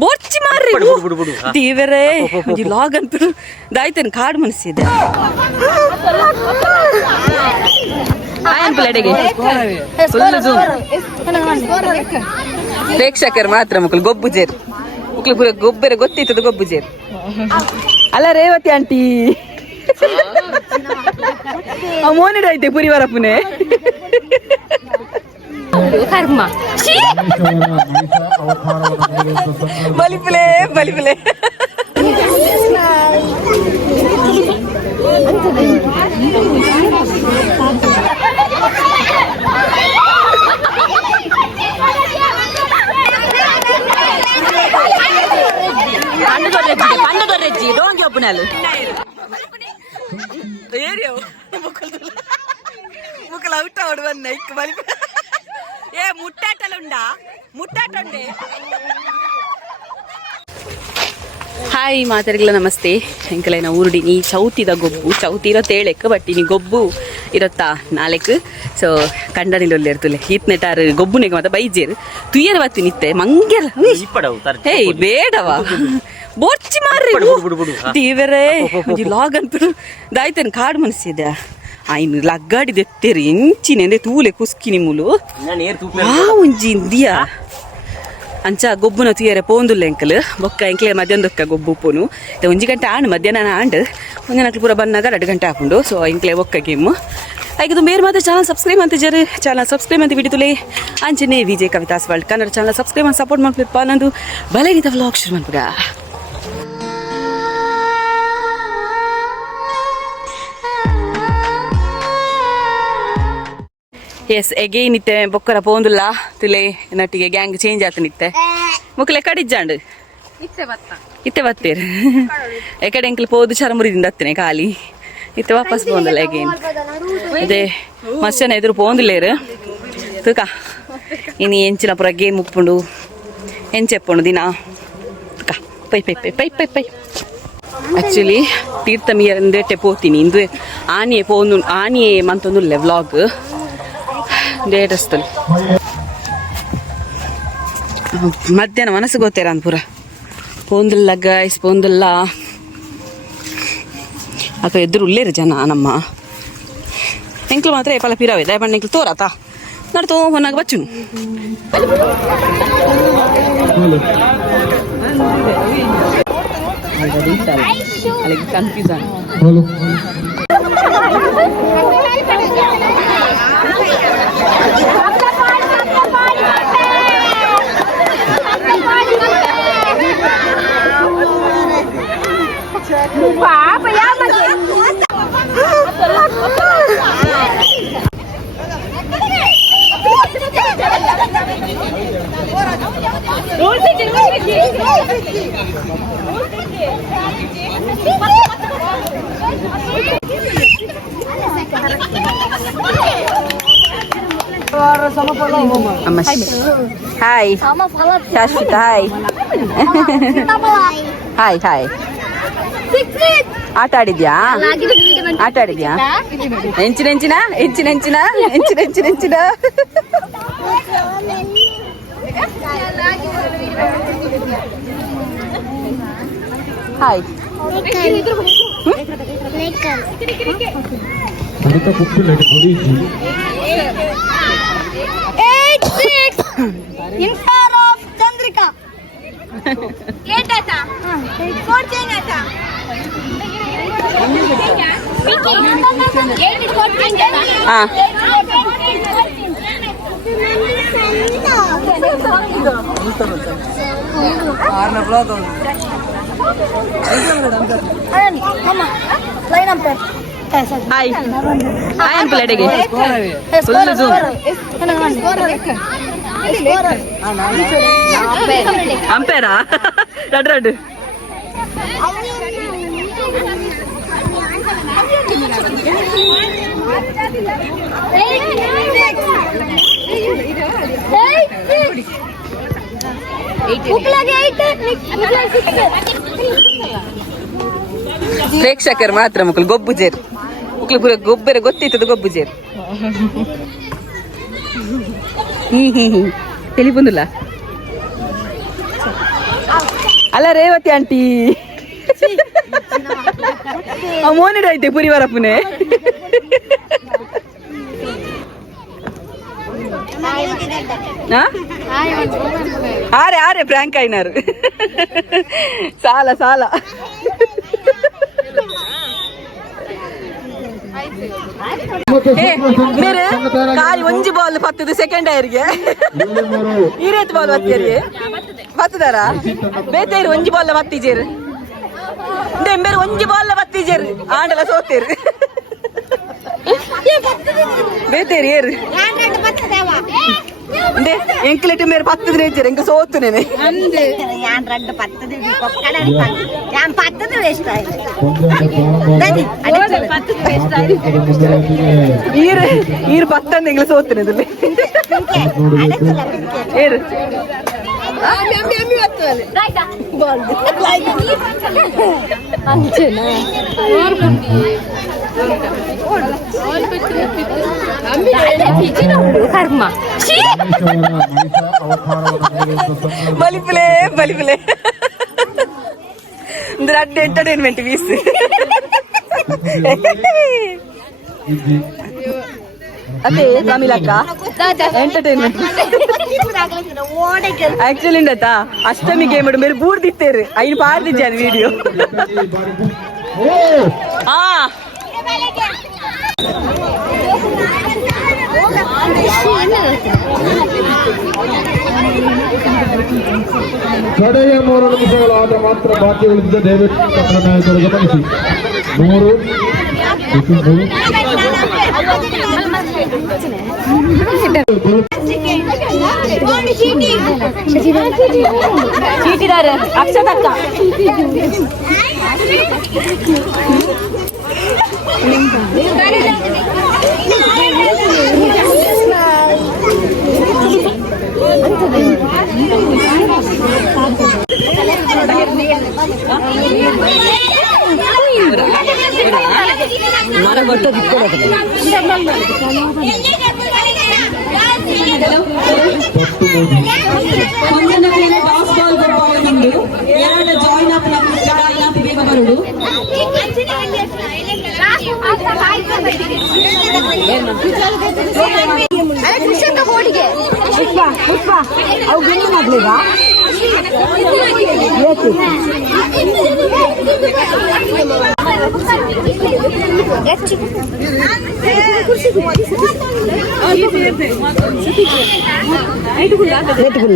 ಬೋರ್ಚಿ ಮಾರ್ರಿ ದೇವರೇ ಲಾಗ್ ಅಂತ ದಾಯ್ತೇನೆ ಕಾಡು ಮನಸ್ಸಿದೆ ಪ್ರೇಕ್ಷಕರು ಮಾತ್ರ ಮಕ್ಕಳು ಗೊಬ್ಬು ಜೇರು ಮಕ್ಕಳು ಪೂರ ಗೊಬ್ಬರ ಗೊತ್ತಿತ್ತದ ಗೊಬ್ಬು ಜೇರು ಅಲ್ಲ ರೇವತಿ ಆಂಟಿ ಮೋನಿಡೈತೆ ಪುರಿವರ ಪುನೆ ಕರ್ಮ ಬಲಿಪುಲೆ ಬಲಿಪುಲೆ పండుగొర్రెజ్జి డోంగి ఒప్పునాలు ఏరియో ముక్కలు అవుట్ అవడం ఇక్క బలి ఏ ముట్టాటలుండా ముట్టాటండే ಹಾಯ್ ಮಾತರಿಗಳ ನಮಸ್ತೆ ಎಂಕಲೈನ ಊರುಡಿನಿ ಚೌತಿದ ಗೊಬ್ಬು ಚೌತಿ ಇರೋ ತೇಳೆಕ್ ಬಟ್ ಇನಿ ಗೊಬ್ಬು ಇರತ್ತಾ ನಾಳೆಕ್ ಸೊ ಕಂಡನಿಲೊಲ್ಲಿ ಇರ್ತಲೆ ಈತ್ನೆಟಾರು ಗೊಬ್ಬುನೆಗೆ ಮತ್ತೆ ಬೈಜೇರು ತುಯ್ಯರ ಬತ್ತಿ ನಿತ್ತೆ ಮಂಗೆಲ್ಲ ಹೇಯ್ ಬೇಡವಾ ಬೋರ್ಚಿ ಮಾರ್ರಿ ದೇವರೇ ಲಾಗ್ ಅಂತ ದಾಯ್ತೇನೆ ಕಾಡು ಮನಸ್ಸಿದೆ ಆಯ್ನು ಲಗ್ಗಾಡಿದ ಎತ್ತೇರಿ ಎಂಚಿನ ಅಂದ್ರೆ ತೂಲೆ ಕುಸ್ಕಿನಿ ಮುಲು ಒಂಜಿ ಇಂದಿಯಾ ಅಂಚ ಗೊಬ್ಬುನ ತುಯ್ಯರೆ ಪೋಂದುಲ್ಲ ಎಂಕಲ್ ಬೊಕ್ಕ ಎಂಕ್ಲೆ ಮಧ್ಯಾಹ್ನದೊಕ್ಕ ಗೊಬ್ಬು ಉಪ್ಪುನು ಒಂಜಿ ಗಂಟೆ ಆಂಡ್ ಮಧ್ಯಾಹ್ನ ಆಂಡ್ ಒಂಜಿ ನಕ್ಲು ಪೂರ ಬಂದಾಗ 2 ಗಂಟೆ ಹಾಕೊಂಡು ಸೊ ಎಂಕ್ಲೆ ಒಕ್ಕ ಗೇಮ್ ಆಯ್ತು ಬೇರೆ ಮಾತ್ರ ಚಾನಲ್ ಸಬ್ಸ್ಕ್ರೈಬ್ ಅಂತ ಜರಿ ಚಾನಲ್ ಸಬ್ಸ್ಕ್ರೈಬ್ ಅಂತ ಬಿಡಿತುಲೆ ಅಂಚನೆ Vijay Kavitha's world Kannada channel subscribe ಅಂತ ಸಪೋರ್ಟ್ ಮಾಡ್ಬೇಕು ನಂದು ಬಲೆಗಿತ ವ್ಲಾಗ್ ಶುರು ಮಾಡ್ಬೇಡ ಎಸ್ ಎಗೇನ್ ಇತ್ತೆ ಬೊಕ್ಕರ ಪೋಂದುಲ್ಲ ತುಲೆ ನಟ್ಟಿಗೆ ಗ್ಯಾಂಗ್ ಚೇಂಜ್ ಆತ ನಿತ್ತೆ ಮುಕ್ಲೆ ಕಡಿಜ್ಜಾಂಡು ಇತ್ತೆ ಬತ್ತೀರ್ ಎಕಡೆ ಎಂಕ್ಲು ಪೋದು ಚರಮುರಿದಿಂದ ಹತ್ತನೆ ಖಾಲಿ ಇತ್ತೆ ವಾಪಸ್ ಪೋಂದಲ್ಲ ಎಗೇನ್ ಅದೇ ಮಸ್ಸನ ಎದುರು ಪೋಂದಿಲ್ಲೇರು ತೂಕ ಇನ್ನು ಎಂಚಿನ ಪುರ ಗೇಮ್ ಉಪ್ಪುಂಡು ಎಂಚೆಪ್ಪುಂಡು ದಿನ ತುಕ ಪೈ ಪೈ ಪೈ ಪೈ ಪೈ ಪೈ ಆಕ್ಚುಲಿ ತೀರ್ಥಮಿಯಂದೇಟೆ ಪೋತೀನಿ ಇಂದು ಆನಿಯೇ ಮಂತೊಂದುಲ್ಲೆ ವ್ಲಾಗ್ ಡೇಟಸ್ತಲ್ಲಿ ಮಧ್ಯಾಹ್ನ ಮನಸ್ಸು ಗೊತ್ತೇರ ಪೂರ ಪೋಂದಿಲ್ಲ ಗೈಸ್ ಪೋಂದಿಲ್ಲ ಅಕ್ಕ ಎದುರು ಉಳ್ಳೇರು ಜನ ನಮ್ಮ ಎಂಕ್ಲು ಮಾತ್ರ ಏಪಲ ಪಿರಾವೆ ದಯಪಣ್ಣ ಎಂಕ್ಲು ತೋರಾತ ನಡ್ತೋ ಹೊನ್ನಾಗ ಬಚ್ಚುನು ಅಲ್ಲಿಗೆ confusion hi Shashwat hi hi hi ಆಟ ಆಡಿದ್ಯಾ ಎಂಚಿನ ಹಾಯ್ ಚಂದ್ರಿಕಾ ಹಾಯ್ ಹಾಯ್ ಅಂಕಲೆಡೆಗೆ ಫುಲ್ ಜೂಮ್ ಅಂಪೇರಾ ರಡ್ ಪ್ರೇಕ್ಷಕರು ಮಾತ್ರ ಮಕ್ಕಳು ಗೊಬ್ಬು ಜೇರು ಮಕ್ಕಳು ಪೂರ ಗೊಬ್ಬರ ಗೊತ್ತಿತ್ತದ ಗೊಬ್ಬು ಜೇರು ತಲಿ ಬಂದಿಲ್ಲ ಅಲ್ಲ ರೇವತಿ ಆಂಟಿ ಮೋನಿಡ ಐತೆ ಪುರಿ ವರಪ್ಪನೆ ಆರೆ ಆರೆ ಫ್ರಾಂಕ್ ಆಯ್ನಾರು ಸಾಲ ಸಾಲ ಮೇರೆ ಕಾಲಿ ಒಂಜಿ ಬಾಲ್ ಪತ್ತದು ಸೆಕೆಂಡ್ ಏರ್ಗೆ ಈರೇತ್ ಬಾಲ್ ಬತ್ತಿಯರಿ ಬತ್ತದಾರ ಬೇತೇರು ಒಂಜಿ ಬಾಲ್ ಬತ್ತಿಜೇರು ಬೇರೆ ಒಂಜಿ ಬಾಲ್ ಬತ್ತಿಜೇರು ಆಂಡಲ ಸೋತೇರು ಬೇತೇರಿ ಏರು ಎಂಕ್ಲೆಟ್ ಮೇರೆ ಪತ್ತದ ನೇಚರ್ ಎಂಕ ಸೋತು ನೇನೆ ಈರು ಪತ್ತಂದು ಎಂಗ್ಲ ಸೋತು ಏರು ಬಲಿಪುಲೆ ಬಲಿಪುಲೆ ಒಂದು ಎಂಟರ್ಟೈನ್ಮೆಂಟ್ ಪೀಸ್ ಅದೇ ತಮಿಳಕ್ಕ ಎಂಟರ್ಟೈನ್ಮೆಂಟ್ ಆಕ್ಚುಲಿ ಇಂಡತಾ ಅಷ್ಟಮಿ ಗೇಮ್ ಮೇರೆ ಬೂರ್ದಿತ್ತೇರು ಐನು ಪಾರ್ದಿದ್ದೆ ವಿಡಿಯೋ ಹಾ ಕಡೆಯ 3 ನಿಮಿಷಗಳ ಆಟ ಮಾತ್ರ ಬಾಕಿ ಉಳಿದಿದೆ. ದಯವಿಟ್ಟು ನಾಯಕರು ಗಮನಿಸಿ. 3 ಚೀಟಿದಾರ ಅಕ್ಷತಕ್ಕ ಮರ ಗೊತ್ತದ ಹೋಳಿಗೆ ಪುಷ್ಪ ಪುಷ್ಪ ಅವು ಗಂಡು ಮಾಡ್ಲಿವಾ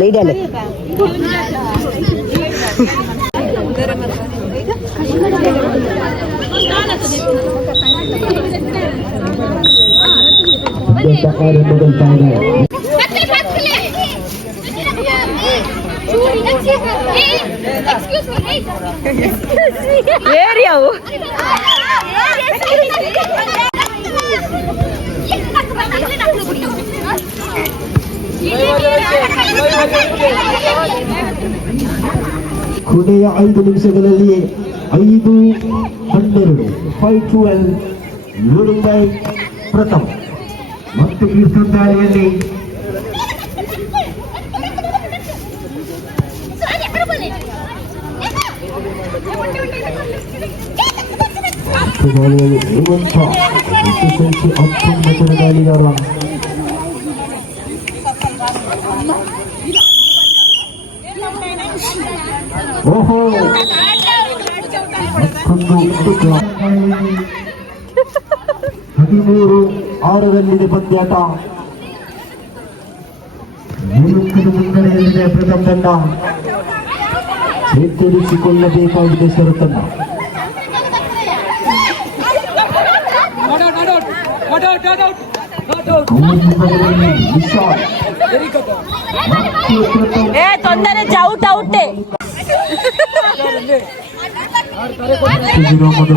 ಇಡಲೆ ಏರಿಯಾವು ಕೊನೆಯ 5 ನಿಮಿಷಗಳಲ್ಲಿ 5-12 5-12 ಯುನೈಟೆಡ್ ಪ್ರಥಮ ಮತ್ತು ಈ ಸುತ್ತಾರಿಯಲ್ಲಿ ಓಹೋ 13-6 ಪಂದ್ಯಾಟ. ಮುಂದರೆಯಲ್ಲಿದೆ ಪ್ರಥಮ ತಂಡ. ಎಚ್ಚರಿಸಿಕೊಳ್ಳಬೇಕಾಗಿದೆ ಷರತ್ತನ್ನ. ತೊಂದರೆ ಔಟ್ ಔಟೇ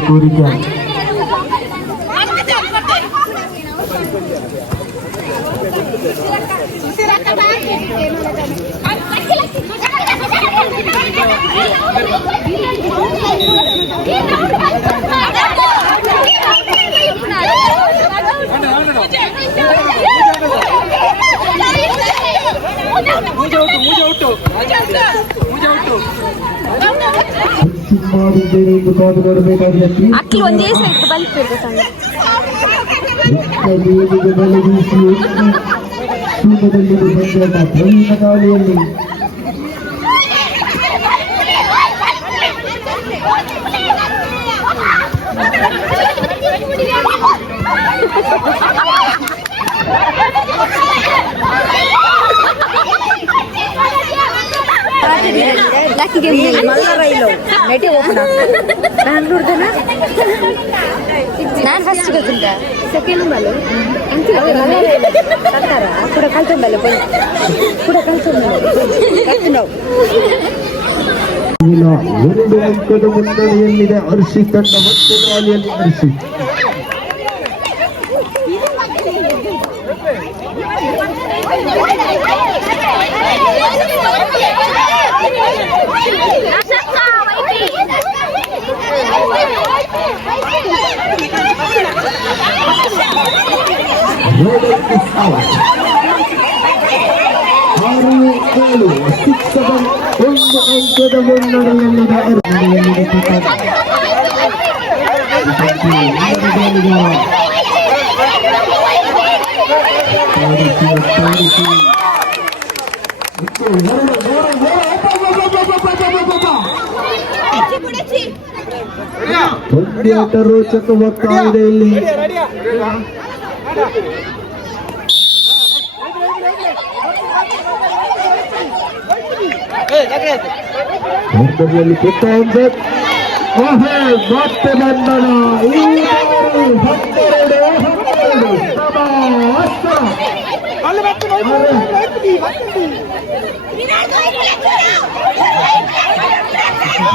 ಕೋರಿಕೆ ಮುಜ ಔಟು ಮಾಡಿದ್ದೇವೆ ಎಂದು ಕಾದುಕೊಡಬೇಕಾಗಿ ಅಕ್ಕಿ ಒಂದೇ ಸೈಡ್ ಬಲ್ಪ್ ಇರ್ಬೇಕಂದ್ರೆ ಬಲೆ ಬೀಸಿ ಶೂನ್ಯದಲ್ಲಿ ಬಂದ ಪ್ರವೀಣ ಗಾಳಿಯಲ್ಲಿ ನಾನು ಫಸ್ಟ್ ಗೊತ್ತಿದ್ದ ಸೆಕೆಂಡ್ ಬಲ್ಲು ಕೂಡ ಕಲ್ತೊಂಬಲ್ಲ ಕೂಡ ಕಲ್ತೊಂಬಲ್ಲ ಒಂದು ಅಂಕದ ಮುನ್ನಡೆಯಲ್ಲಿದೆ ಹರ್ಷಿ ತಂಡ ಮತ್ತೆ ಗಾಳಿಯಲ್ಲಿ ಹರ್ಷಿ ಒಂದು ಅಂಕದ ಮುನ್ನಡೆಯಲ್ಲಿದೆ ಪಂದ್ಯಾಟ ರೋಚಕವಾಗ್ತಾ ಇದೆ ಇಲ್ಲಿ ಪಂದ್ಯದಲ್ಲಿ ಕೆಟ್ಟ ಅನ್ಸತ್ ಮತ್ತೆ ಬಂಧನ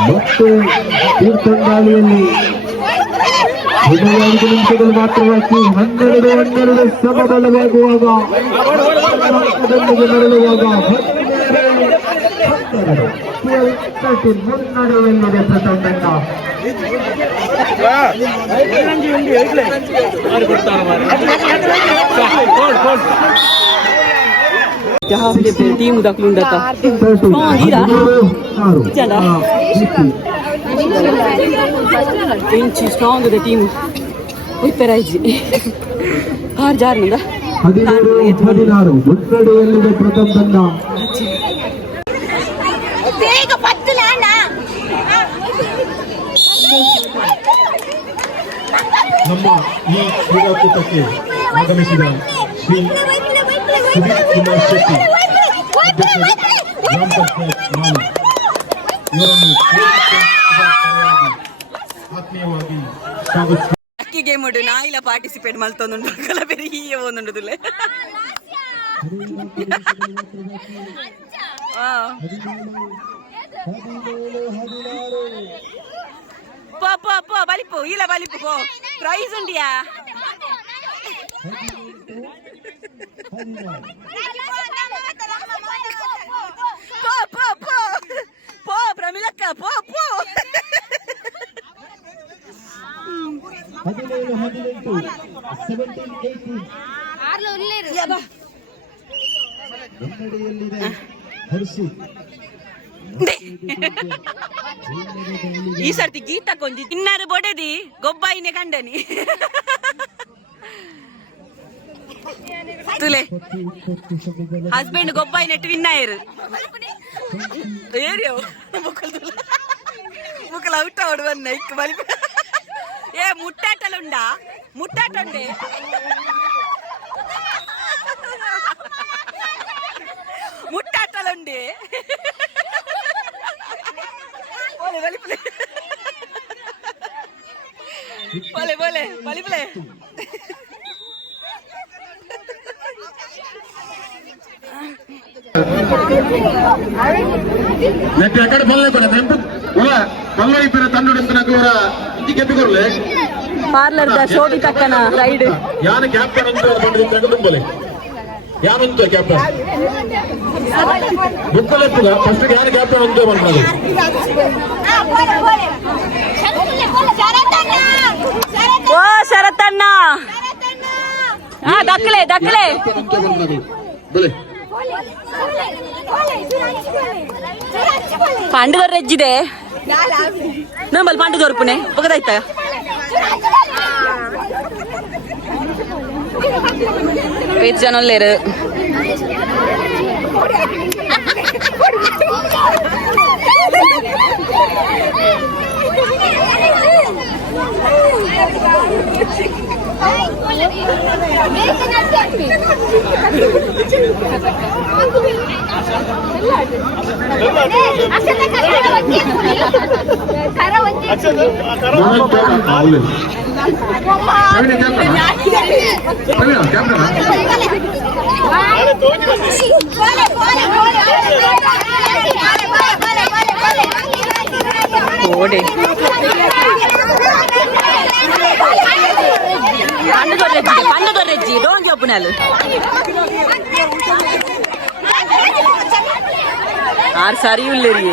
ಮತ್ತೆ ತೀರ್ಥಂಗಾಳಿಯಲ್ಲಿ 15 ನಿಮಿಷಗಳು ಮಾತ್ರವಾಗಿ 12 ಸಮಬಲವಾಗುವಾಗ ನರಳುವಾಗ ಮುನ್ನಡೆಯಲ್ಲಿದೆ ಪ್ರಥಮ ತಂಡ ಟೀಮ್ दाखवून त्यांची स्ट्रॉंग आहे टीम ಉತ್ತರಾಯಿಸಿ 16 ಮುನ್ನಡೆಯಲ್ಲಿದೆ ಪ್ರಥಮ ತಂಡ ನಮ್ಮ ಈ ಕ್ರೀಡಾಕೂಟಕ್ಕೆ ಆಗಮಿಸಿದ ಶ್ರೀ ಸುದೀಪ್ ಕುಮಾರ್ ಶೆಟ್ಟಿ ಅಧ್ಯಕ್ಷರು ಗ್ರಾಮ ಪಂಚಾಯತ್ ನಾನು ಇವರನ್ನು ಆತ್ಮೀಯವಾಗಿ ಸ್ವಾಗತಿಸಿ ಅಕ್ಕಿ ಗೇಮ್ ಉಂಟು ನಾ ಇಲ್ಲ ಪಾರ್ಟಿಸಿಪೇಟ್ ಮಲ್ತೊಂದುಂಟು ಕಲ ಬೇರೆ ಹೀಗೆ ಒಂದುಂಟುದಿಲ್ಲ ಪೋ ಪೋ ಪೋ ಬಲಿಪು ಇಲ್ಲ ಬಲಿಪು ಪೋ ಪ್ರೈಸ್ ಉಂಡಿಯಾ ಪೋ ಪೋ ಪೋ ಪೋ ಪ್ರಮಿಳಕ್ಕ ಪೋ ಪೋ 17 18 17 18 ಮುನ್ನಡೆಯಲ್ಲಿದೆ ಹರ್ಷಿ ಈ ಸರ್ತಿ ಗೀತ ಕೊಂಜಿ ಇನ್ನಾರು ಬೊಡೆದಿ ಗೊಬ್ಬಾಯಿನೇ ಕಂಡನಿ ತುಲೆ ಹಸ್ಬೆಂಡ್ ಗೊಬ್ಬಾಯಿನ ಟ್ವಿನ್ ಆಯರು ಏರಿಯೋ ಮುಕ್ಕಲ ಔಟ ಹೊಡ್ ಬಂದ ಇಕ್ಕ ಬಲಿ ಏ ಮುಟ್ಟಾಟಲುಂಡಾ ಮುಟ್ಟಾಟುಂಡೆ ಮುಟ್ಟಾಟಲುಂಡೆ बोले बोले बोले बोले ನೆಟ್ಟ ಅಕಡೆ ಬಲ್ಲೆ ಕೊಡ ನೆಂಪು ಒಲ ಬಲ್ಲ ಇಬ್ಬರ ತಂಡೊಡಂತ ನಗರ ಇಂಟಿ ಕೆಪ್ಪಿ ಕೊರ್ಲೆ ಪಾರ್ಲರ್ ದ ಶೋಡಿ ತಕ್ಕನ ರೈಡ್ ಯಾನ ಕ್ಯಾಪ್ಟನ್ ಅಂತ ಬಂದಿದ್ದ ತುಂಬಲೆ ಯಾನಂತ ಕ್ಯಾಪ್ಟನ್ ಬುಕ್ಕಲೆಪ್ಪುಗ ಫಸ್ಟ್ ಯಾನ ಕ್ಯಾಪ್ಟನ್ ಅಂತ ಬಂದದು ಓ ಶರತಣ್ಣ ಹಾ ದಕ್ಕಲೆ ದಕ್ಕಲೆ ಪಂಡುವರ್ ರಜ್ಜಿದೆ ನಂಬಲ್ಲಿ ಪಾಂಡು ತೋರ್ಪುನೆ ಒಗದಾಯ್ತ ಐದು ಜನ ಒಲ್ಲೇರು ಓಡಿ పండు దొర్రెజ్జి డోన్ చెప్పు నెలు ఆరు సరి ఉల్లేరి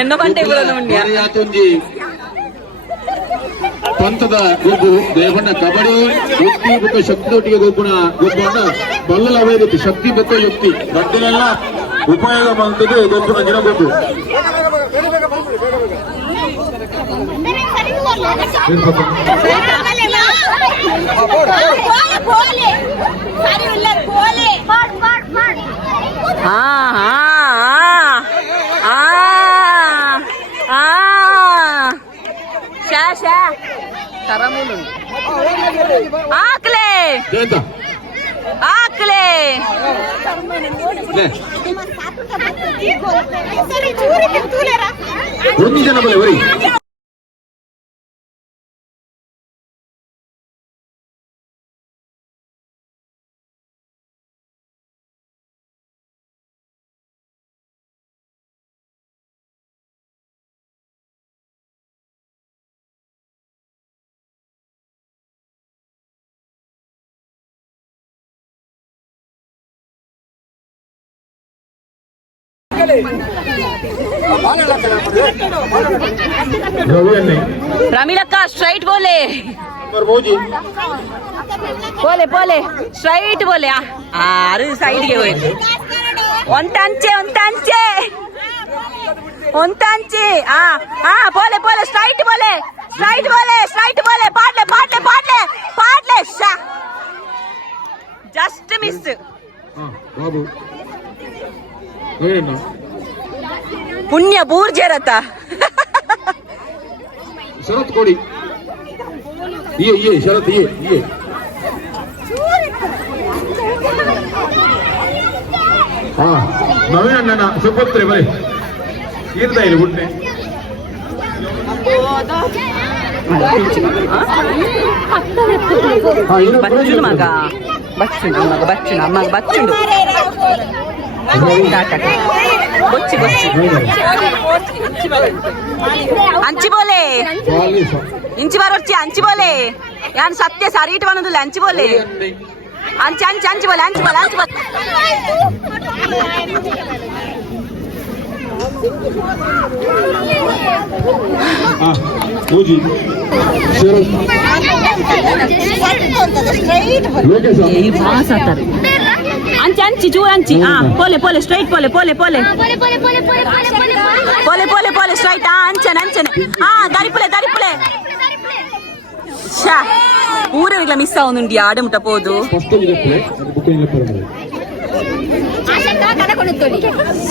ఎన్నో పంట కూడా ಪಂಥದ ಗುಂಪು ದೇವಣ್ಣ ಕಬಡ್ಡಿ ಯುಕ್ತಿ ಮತ್ತು ಶಕ್ತಿಯೊಟ್ಟಿಗೆ ಗುಂಪುನ ಗುಂಪನ್ನ ಬಲ್ಲಲ ವೇದಿಕೆ ಶಕ್ತಿ ಮತ್ತು ಯುಕ್ತಿ ರಟ್ಟಿನೆಲ್ಲ ಉಪಯೋಗ ಮಾಡುತ್ತದೆ ಗುಂಪುನ ಗಿಡ ಗುಂಪು ఆకలే ఆకలే ಒಂದು ಜನ ಬಲೆ ಬರೀ ರಮೀಲಕ್ಕ ಸ್ಟ್ರೈಟ್ ಬೋಲೆ ಬೋಲೆ ಬೋಲೆ ಸ್ಟ್ರೈಟ್ ಬೋಲೆ ಆರು ಸೈಡ್ಗೆ ಹೋಯ್ತು ಒಂಟಂಚೆ ಒಂಟಂಚೆ ಒಂಟಂಚೆ ಬೋಲೆ ಬೋಲೆ ಸ್ಟ್ರೈಟ್ ಬೋಲೆ ಸ್ಟ್ರೈಟ್ ಬೋಲೆ ಸ್ಟ್ರೈಟ್ ಬೋಲೆ ಪಾಡ್ಲೆ ಪಾಡ್ಲೆ ಪಾಡ್ಲೆ ಪಾಡ್ಲೆ ಶಾ ಜಸ್ಟ್ ಮಿಸ್ ಬಾಬು ಪುಣ್ಯ ಬೂರ್ಜರತ ಶರತ್ ಕೊಡಿ ಶರತ್ ನವೀನ ಅಣ್ಣನ ಸುಪುತ್ರಿ ಬರೀ ಇರ್ದ ಇಲ್ಲಿ ಹುಟ್ಟೆ ಬಚ್ಚುಡು ಮಗ ಬಚ್ಚುಡು ಮಗ ಬಚ್ಚುಡು ಅಮ್ಮಗ ಬಚ್ಚುಡು ಬೊಚ್ಚಿ ಬೊಚ್ಚಿ ಅಂಚಿ ಬೋಲೆ ಇಂಚಿ ಬರೋರ್ಚಿ ಅಂಚಿ ಬೋಲೆ ಯಾನ್ ಸತ್ಯ ಸರೀಟ್ ಬನ್ನೋದಿಲ್ಲ ಅಂಚಿ ಬೋಲೆ ಅಂಚಿ ಅಂಚಿ ಅಂಚಿ ಬೋಲೆ ಅಂಚಿ ಬೋಲೆ ಅಂಚಿ ಬೋಲೆ ಅಂಚಿ ಅಂಚಿ ಚೂರ್ ಅಂಚಿ ಪೋಲೆ ಪೋಲೆ ಸ್ಟ್ರೈಟ್ ಪೋಲೆ ಪೋಲೆ ಪೋಲೆ ಪೋಲೆ ಪೋಲೆ ಪೋಲೆ ಸ್ಟ್ರೈಟ್ ಅಂಚನೆ ಅಂಚನೆ ದರಿಪುಲೆ ದರಿಪುಲೆ ಶಾ ಊರ ಇಟ್ಲ ಮಿಸ್ ಆവുന്നുണ്ട് ಆಡಮುಟ ಪೋದು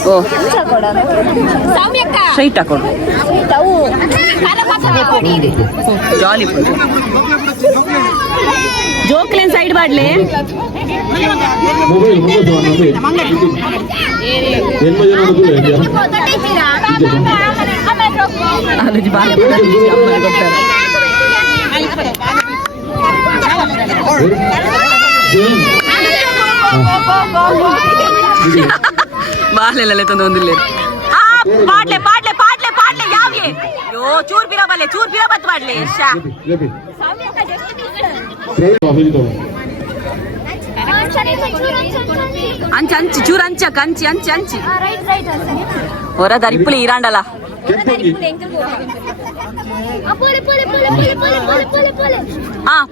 ಓ ಸ್ಟ್ರೈಟ್ ಹಾಕೋಡು ಜಾಲಿ ಜೋಕ್ಲೇನ್ ಸೈಡ್ ಬಾಡ್ಲೆ ಬಾಲೆಲ್ಲ ತಂದೊಂದಿಲ್ಲ ಪಾಡ್ಲೆ ಪಾಡ್ಲೆ ಪಾಡ್ಲೆ ಪಾಡ್ಲೆ ಯಾವ್ಗೆ ಯೋ ಚೂರ್ ಬಿರ ಬಲ್ಲೆ ಚೂರ್ ಬಿರ ಬತ್ ಮಾಡ್ಲೆ ಅಂಚಿ ಅಂಚಿ ಚೂರ್ ಅಂಚ ಕಂಚಿ ಅಂಚಿ ಅಂಚಿ ಹೊರ ದರಿಪ್ಪುಲಿ ಇರಾಂಡಲ ಕೆಂಪಂಗಿ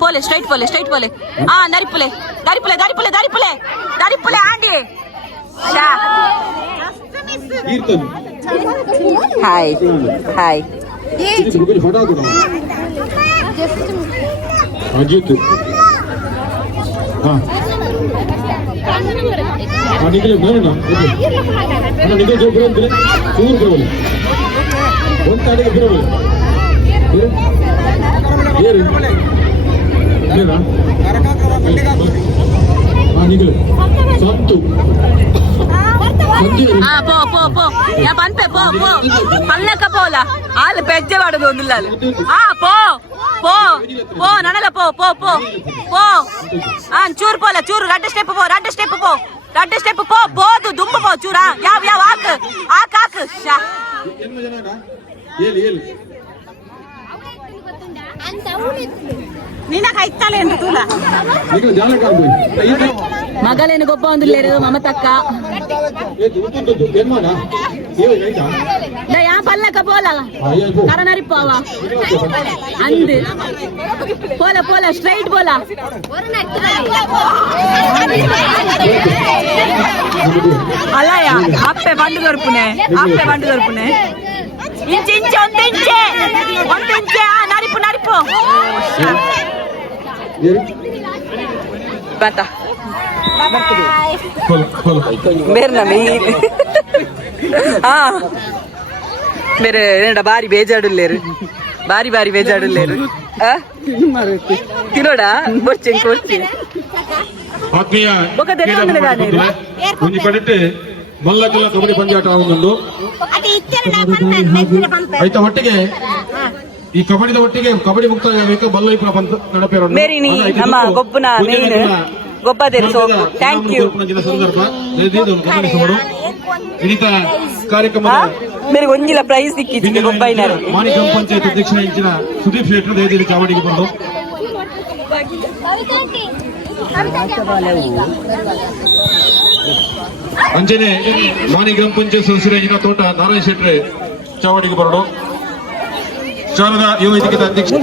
పోలే స్ట్రైట్ పోలే నరిపులే ఆండి ಕೀರ್ತನ್ హాయ్ ಫೋಟೋ ಹಾಕೋಣ ಅಜಿತ್ ನಿಖಿಲ್ ನೋಡೋಣ ನಿಖಿಲ್ ಬರೋದಿಲ್ಲ ಚೂರು ಬರೋಲ್ಲ ಒಂದು ತಾಡಿಗೆ ಬರೋಲ್ಲ ಏರು ಇಲ್ಲೇನಾ ನಿಖಿಲ್ ಸಂತು పో యా పంపే పో పల్లెక్క పోలా వాళ్ళు పెద్దవాడు వదిలాలి పో నడల పో చూరు రెండు స్టెప్ పో పోదు దుమ్ము పో చూరా యావ్ ఆకు ನೀನಾಗೈತಾಲೇನು ತೂಲ ಮಗಳೇನು ಗೊಬ್ಬ ಒಂದಿಲ್ಲೇರು ಮಮತಕ್ಕ ಯಾ ಪಲ್ಲಕ್ಕ ಪೋಲ ಕರನರಿಪ್ಪಾವ ಅಂದು ಪೋಲ ಸ್ಟ್ರೈಟ್ ಪೋಲ ಅಲ್ಲಯ್ಯ ಅಪ್ಪೆ ಬಂಡು ದೊರಪುನೆ ಇಂಚೆ ಒಂದಿಂಚೆ ನರಿಪು bata ಬೇರೆ ಬೇರೆ ಬಾರಿ ಬೇಜಾಡುಲ್ಲೇರು ಬಾರಿ ಬೇಜಾಡುಲ್ಲೇರು ತಿನ್ನೋಡ ಕೊಡ್ತೀನಿ ಆತ್ಮೀಯ ಒಂದು ಕಡೆ ಮಲ್ಲಕಲ್ಲ ಕಬಡ್ಡಿ ಪಂದ್ಯಾಟ ಆಗುವುದು ಆಯ್ತಾ ಒಟ್ಟಿಗೆ ಈ ಕಬಡ್ಡಿದ ಒಟ್ಟಿಗೆ ಕಬಡ್ಡಿ ಮುಕ್ತ ಬಲ್ಲ ಇಪ್ಪನ ಪಂತ ನಡಪೇರ ಮೇರಿನಿ ನಮ್ಮ ಗೊಬ್ಬನ ಮೇನ್ ಗೊಬ್ಬದೇರು ಸೋ ಥ್ಯಾಂಕ್ ಯು ಸಂದರ್ಭ ಗಮನಿಸಬಹುದು ಇನ್ನಿತ ಕಾರ್ಯಕ್ರಮದ ಮೇರೆ ಒಂಜಿಲ ಪ್ರೈಸ್ ಸಿಕ್ಕಿತ್ತು ಗೊಬ್ಬೈನರು ಮಾನಿ ಗ್ರಾಮ ಪಂಚಾಯತ್ ಅಧ್ಯಕ್ಷ ಇಂಚಿನ ಸುದೀಪ್ ಶೆಟ್ಟರ್ ದಯచేసి ಚಾವಡಿಗೆ ಬಂದು ಅಂಜನೆ ಮಾನಿ ಗ್ರಾಮ ಪಂಚಾಯತ್ ಸದಸ್ಯರ ತೋಟ ನಾರಾಯಣ ಶೆಟ್ರೆ ಚಾವಡಿಗೆ ಬರೋಣ ಶಾರದಾ ಯುವ ವೇದಿಕೆಯ ಅಧ್ಯಕ್ಷ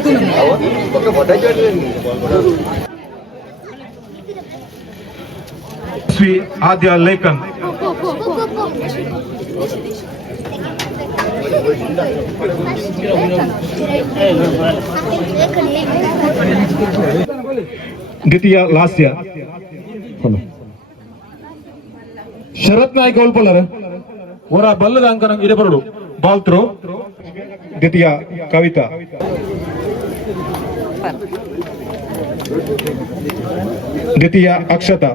ಶ್ರೀ ಆದ್ಯ ಲೇಖನ್ ದ್ವಿತೀಯ ಲಾಸ್ಯ ಶರತ್ ನಾಯ್ಕ ಒಲ್ಪಲ್ಲರ ಹೊರ ಬಲ್ಲದ ಅಂಕ ನಂಗೆ ಇದೆ ಬರಡು ಬಾಲ್ ಥ್ರೋ ದ್ವಿತೀಯ ಕವಿತಾ ದ್ವಿತೀಯ ಅಕ್ಷತಾ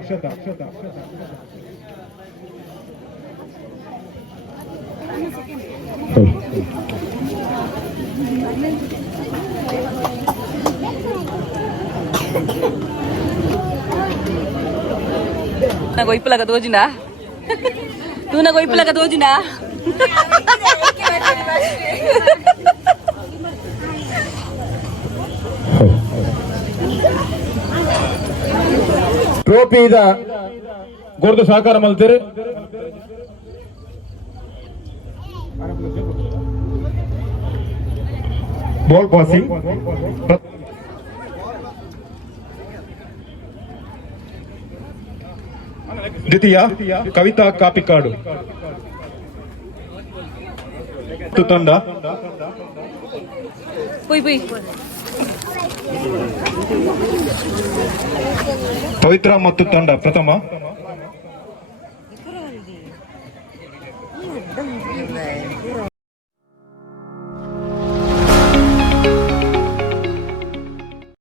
నాకు ఇప్పులాగా తోజినా నువ్వు నాకు ఇప్పులాగా తోజినా ಟ್ರೋಫಿ ಇದ ಗೊರ್ದು ಸಹಕಾರ ಮಲ್ತೀರಿ ಬಾಲ್ ಪಾಸಿಂಗ್ ದ್ವಿತೀಯ ಕವಿತಾ ಕಾಪಿಕಾಡು ತಂಡ ಪವಿತ್ರ ಮತ್ತು ತಂಡ ಪ್ರಥಮ